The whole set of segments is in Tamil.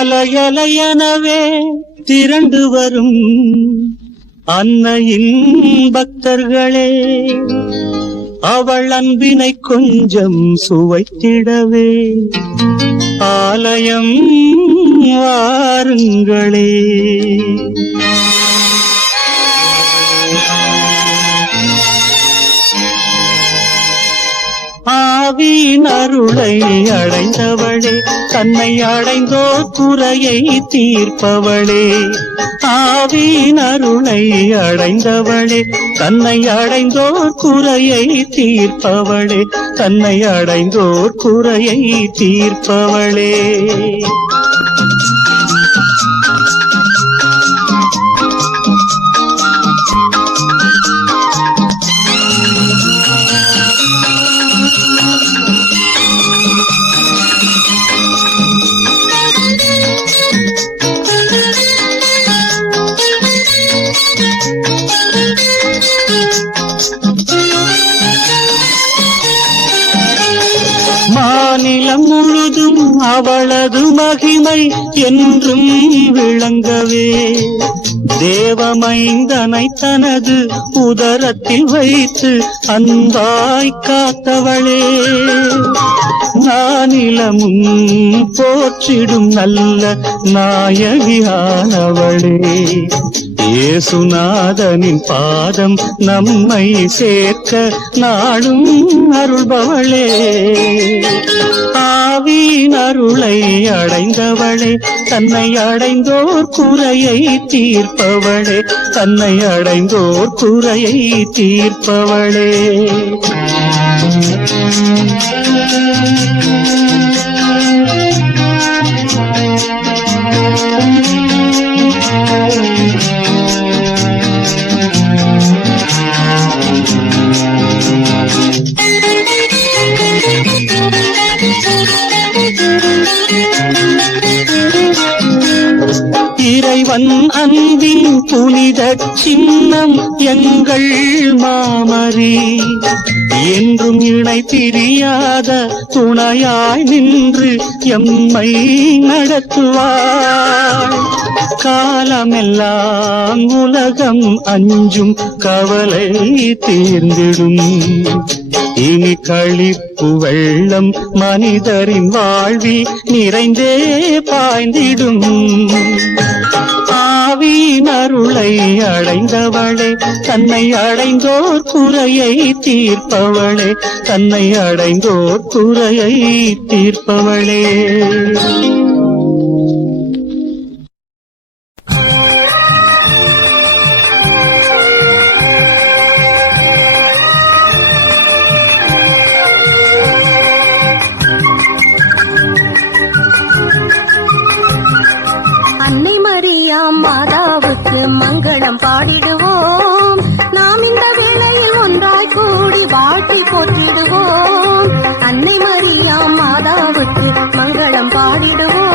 அலையலையனவே திரண்டு வரும் அன்னையின் பக்தர்களே, அவள் அன்பினை கொஞ்சம் சுவைத்திடவே ஆலயம் வாருங்களே. ஆவியின் அருளை அடைந்தவளே, தன்னை அடைந்தோர் குறையை தீர்ப்பவளே. ஆவியின் அருளை அடைந்தவளே, தன்னை அடைந்தோர் குறையை தீர்ப்பவளே. தன்னை அடைந்தோர் குறையை தீர்ப்பவளே. மாநிலம் முழுதும் அவளது மகிமை என்றும் விளங்கவே, தேவமைந்தனை தனது உதரத்தில் வைத்து அன்பாய் காத்தவளே. நானிலமும் போற்றிடும் நல்ல நாயகியானவளே. இயேசுநாதனின் பாதம் நம்மை சேர்க்க நாளும் அருள்பவளே. ஆவியின் அருளை அடைந்தவளே, தன்னை அடைந்தோர் குறையை தீர்ப்பவளே. தன்னை அடைந்தோர் குறையை தீர்ப்பவளே. இறைவன் அன்பின் புனித சின்னம் எங்கள் மாமரி, என்றும் இணை பிரியாத துணையாய் நின்று எம்மை நடத்துவார். காலமெல்லாம் உலகம் அஞ்சும் கவலை தீர்ந்திடும். இனி களிப்பு வெள்ளம் மனிதரின் வாழ்வில் நிறைந்தே பாய்ந்திடும். ஆவியின் அருளை அடைந்தவளே, தன்னை அடைந்தோர் குறையை தீர்ப்பவளே. தன்னை அடைந்தோர் குறையை தீர்ப்பவளே. மாதாவுக்கு மங்களம் பாடிடுவோம். நாம் இந்த வேளையில் ஒன்றாய் கூடி வாழ்த்தி போற்றிடுவோம். அன்னை மரியா மாதாவுக்கு மங்களம் பாடிடுவோம்.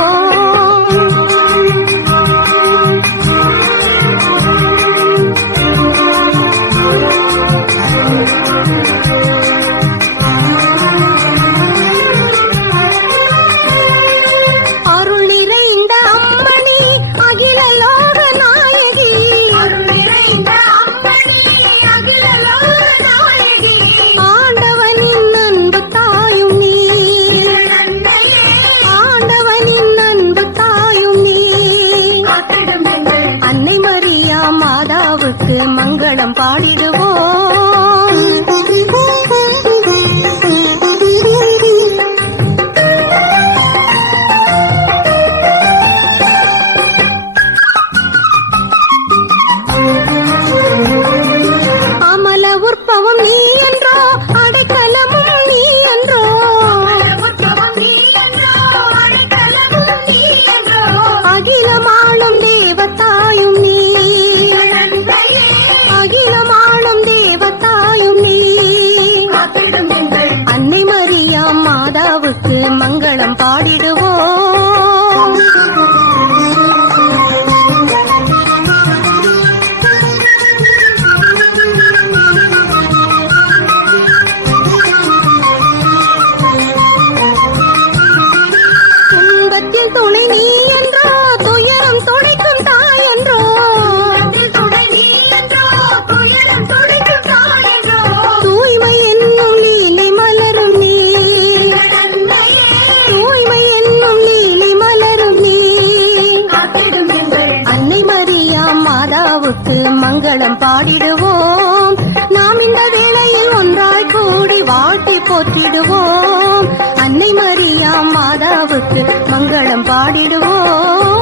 ஆண்டவனின் அன்பு தாயும் நீ, மங்களம் பாடிடுவோம். நாம் இந்த வேளையில் ஒன்றாய் கூடி வாழ்த்தி போற்றிடுவோம். அன்னை மரியாம் மாதாவுக்கு மங்களம் பாடிடுவோம்.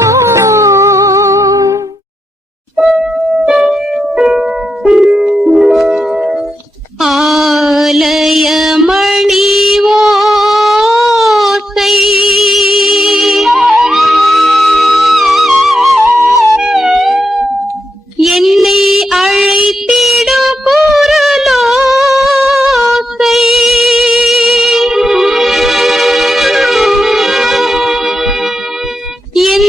ஆலயமணி ஓசை என்னை அழைத்திடும் குரலோசை என்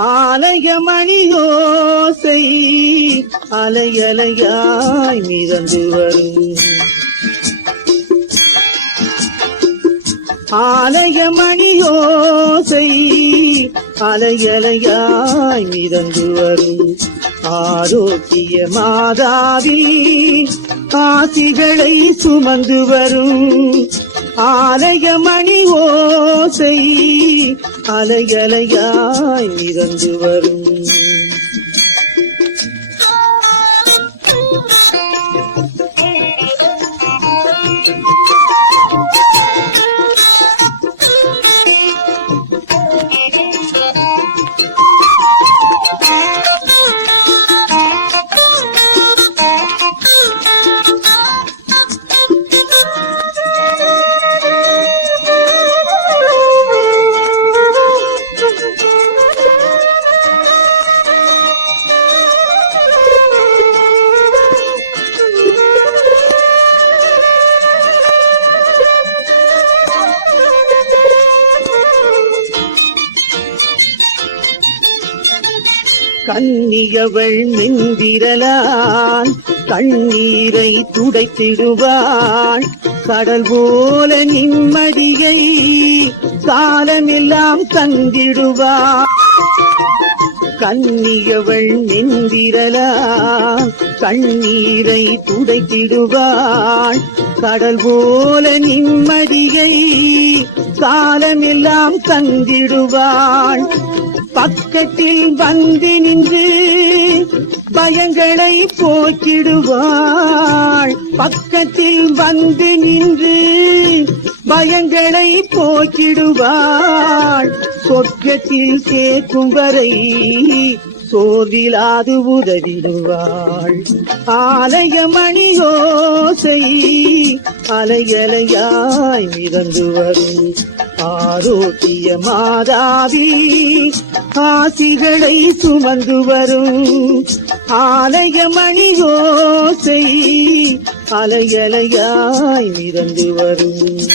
ஆலய மணியோசை அலையலையாய் மிதந்து வரும். ஆலய மணியோசை அலையலையாய் மிதந்து வரும். ஆரோக்கிய மாதாவின் ஆசிகளை சுமந்து வரும். ஆலய மணி ஓசை அலையலையாய் மிதந்து வரும். கன்னியவள் மென்விரலால் கண்ணீரை துடைத்திடுவாள். கடல் போல நிம்மதியை காலமெல்லாம் தந்திடுவாள். கன்னியவள் மென்விரலால் கண்ணீரை துடைத்திடுவாள். கடல் போல நிம்மதியை காலமெல்லாம் தந்திடுவாள். பக்கத்தில் வந்து நின்று பயங்களை போக்கிடுவாள். பக்கத்தில் வந்து நின்று பயங்களை போக்கிடுவாள். சொர்க்கத்தில் சேர்க்கும் வரை சோர்விலாது உதவிடுவாள். ஆலய மணியோசை அலையலையாய் மிதந்து வரும். ஆரோக்கிய மாதாவி ஆசிகளை சுமந்து வரும். ஆலய மணியோசை அலையலையாய் மிதந்து வரும்.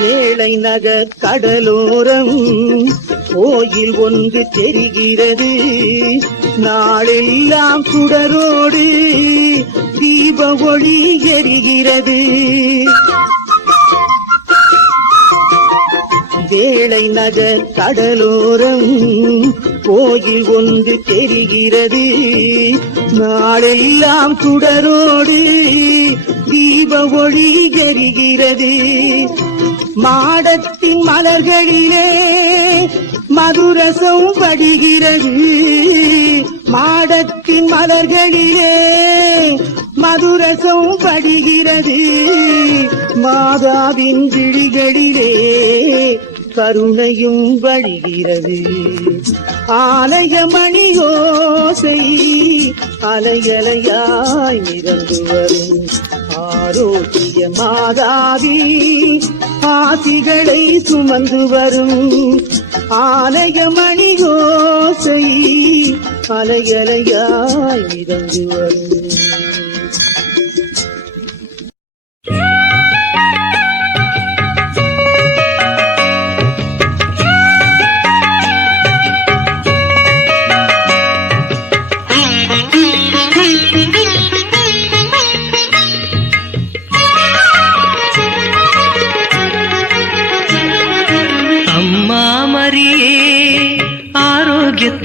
வேளை நகர் கடலோரம் கோயில் ஒன்று தெரிகிறது. நாளெல்லாம் சுடரோடு தீப ஒளி எரிகிறது. வேளை நகர் கடலோரம் கோயில் ஒன்று தெரிகிறது. நாளெல்லாம் சுடரோடு தீப ஒளி எரிகிறது. மாடத்தின் மலர்களிலே மதுரசம் படுகிறது. மாடத்தின் மலர்களிலே மதுரசம் படுகிறது. மாதாவின் விழிகளிலே கருணையும் வழிகிறது. ஆலய மணியோசை அலையலையாய் மிதந்து வரும். ஆரோக்கிய மாதாவி ஆசிகளை சுமந்து வரும். ஆலய மணியோசை அலையலையாய் மிதந்து வரும்.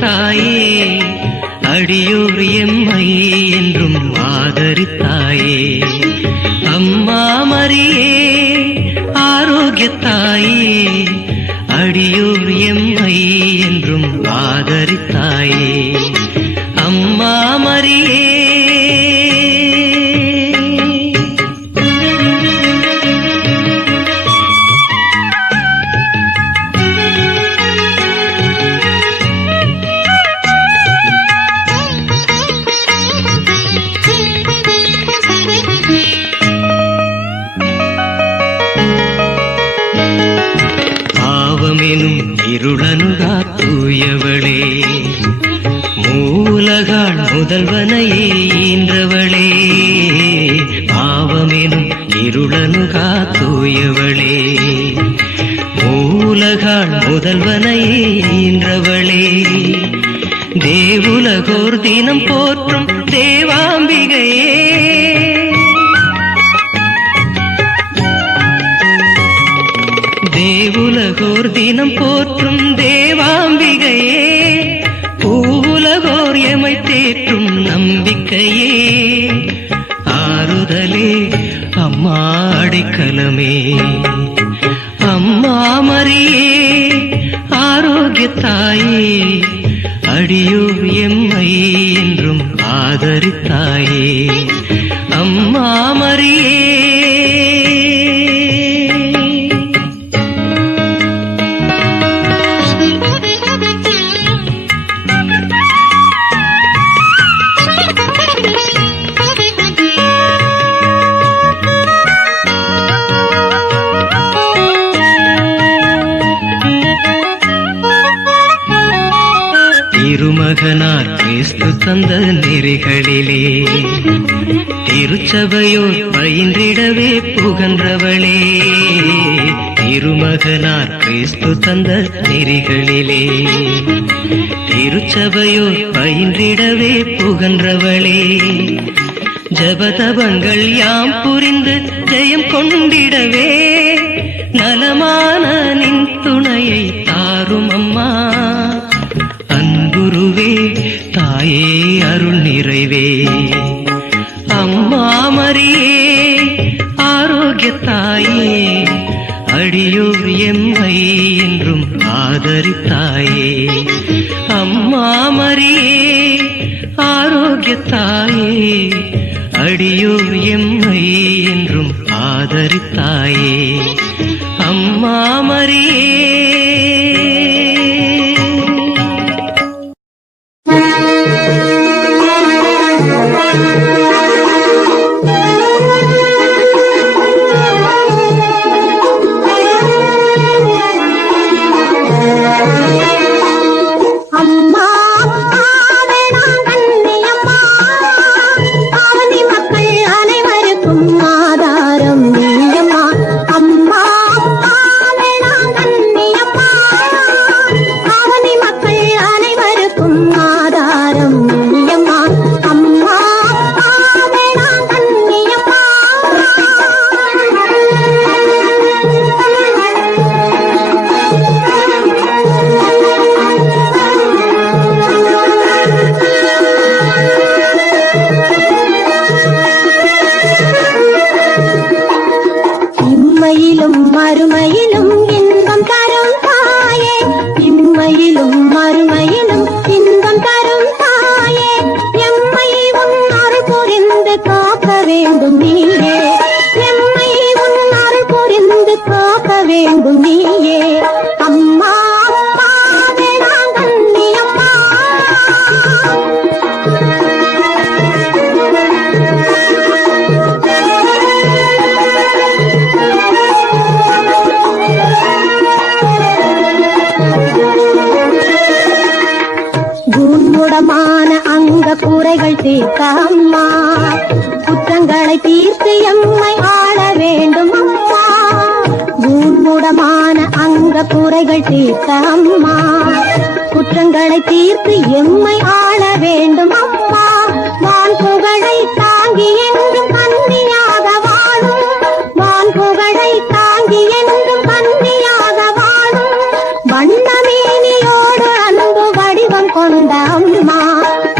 தாயே அடியோர் எம்மை என்றும் ஆதரித்தாயே. அம்மா மரியே ஆரோக்கியத்தாயே அடியோர் எம்மை என்றும் ஆதரித்தாயே. அம்மா மரியே பாவமெனும் இருளனுகா தூயவளே மூலகாள் முதல்வனையே ஈன்றவளே பாவமெனும் இருளனுகா தூயவளே மூலகாள் முதல்வனையே ஈன்றவளே தேவுலகோர் தினம் போற்றும் தேவாம்பிகையே தேவுலகோர் தினம் போற்றும் தேவாம்பிகையே பூவுலகோர் எமை தேற்றும் நம்பிக்கையே ஆறுதலே அம்மா அடைக்கலமே அம்மா மரியே ஆரோக்கியத்தாயே அடியோர் எம்மை என்றும் ஆதரித்தாயே அம்மா மரியே திருமகனார் கிறிஸ்து தந்த நெறிகளிலே திருச்சபையோர் பயின்றிடவே புகன்றவளே திருமகனார் கிறிஸ்து தந்த நெறிகளிலே திருச்சபையோர் பயின்றிடவே புகன்றவளே ஜபதபங்கள் யாம் புரிந்து ஜெயம் கொண்டிடவே நலமான நின் துணையை தாரும் அம்மா அன்புருவே தாயே அருள் நிறைவே அம்மா மரியே ஆரோக்கியத்தாயே அடியோர் எம்மை என்றும் ஆதரித்தாயே அம்மா மரியே ஆரோக்கியத்தாயே அடியோர் எம்மை என்றும் ஆதரித்தாயே அம்மா மரியே குறைகள் தீர்க்க அம்மா குற்றங்களை தீர்த்து எம்மை ஆள வேண்டும் அம்மா மூடமான அங்க குறைகள் தீர்க்க அம்மா குற்றங்களை தீர்த்து எம்மை ஆள வேண்டும் அம்மா வான் புகழை தாங்கி என்றும் கன்னியாக வாழும் வான் புகழை தாங்கி என்றும் கன்னியாக வாழும் வண்ணமேனியோடு அன்பு வடிவம் கொண்ட அம்மா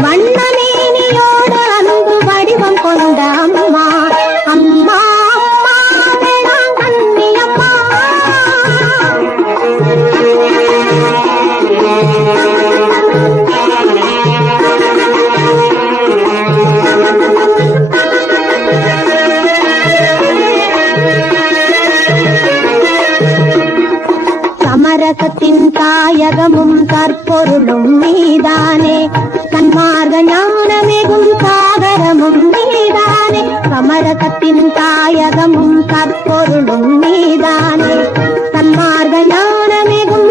வண்ணமேனியோடு அன்பு வடிவம் கொண்ட அம்மா அம்மா அம்மா வேளாண் கன்னி அம்மா சமரசத்தின் தாயகமும் கற்பொருளும் நீதானே சன்மார்க்க ஞானமிகும் சாகரமும் நீதானே சமரசத்தின் தாயகமும் கற்பொருளும் நீதானே சன்மார்க்க ஞானமிகும்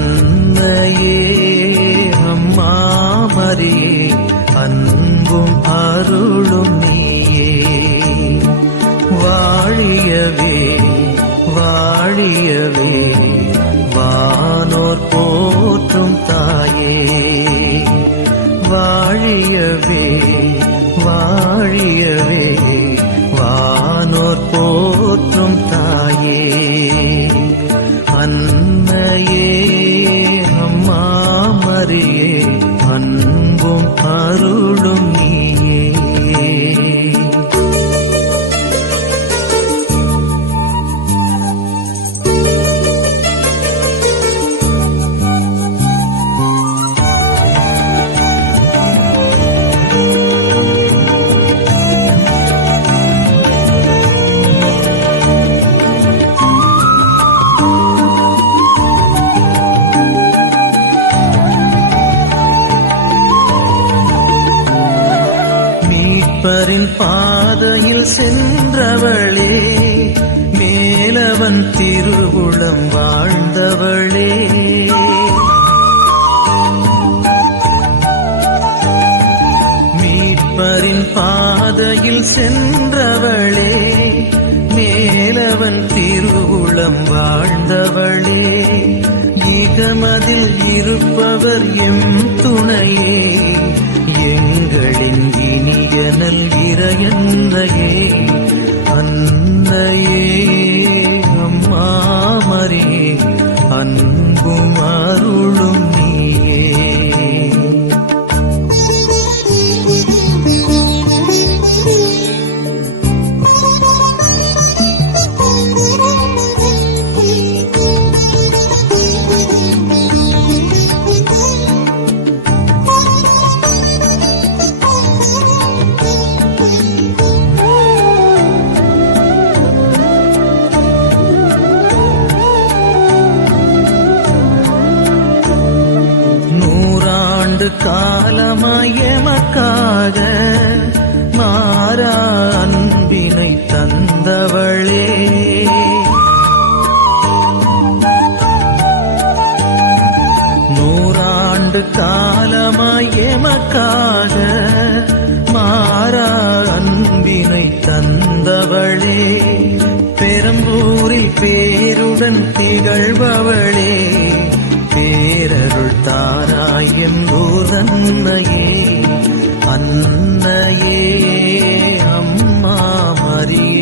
அன்னையே அம்மா மரியே அன்பும் அருளும் நீயே. வாழியவே வாழியவே வானோர் போற்றும் தாயே. வாழியவே வாழியவே வானோர் போற்றும் தாயே. அன்னையே அம்மா மரியே அன்பும் அருளும் நீயே. மீட்பரின் பாதையில் சென்றவளே, மேலவன் திருவுளம் வாழ்ந்தவளே. மீட்பரின் பாதையில் சென்றவளே, மேலவன் திருவுளம் வாழ்ந்தவளே. இகமதில் இருப்பவர் எம் துணையே, எங்களின் இனிய நல்கிறையன்னையே. அன்னையே அம்மா மரியே அன்பும் அருளும் நீயே. காலமாய் எமக்காக மாறா அன்பினை தந்தவளே. நூறாண்டு காலமாய் எமக்காக மாறா அன்பினை தந்தவளே. பெரம்பூரில் பேருடன் திகழ்பவளே, பேரருள் தாராய் எம்பூதன்னையே. அன்னையே அம்மா மரியே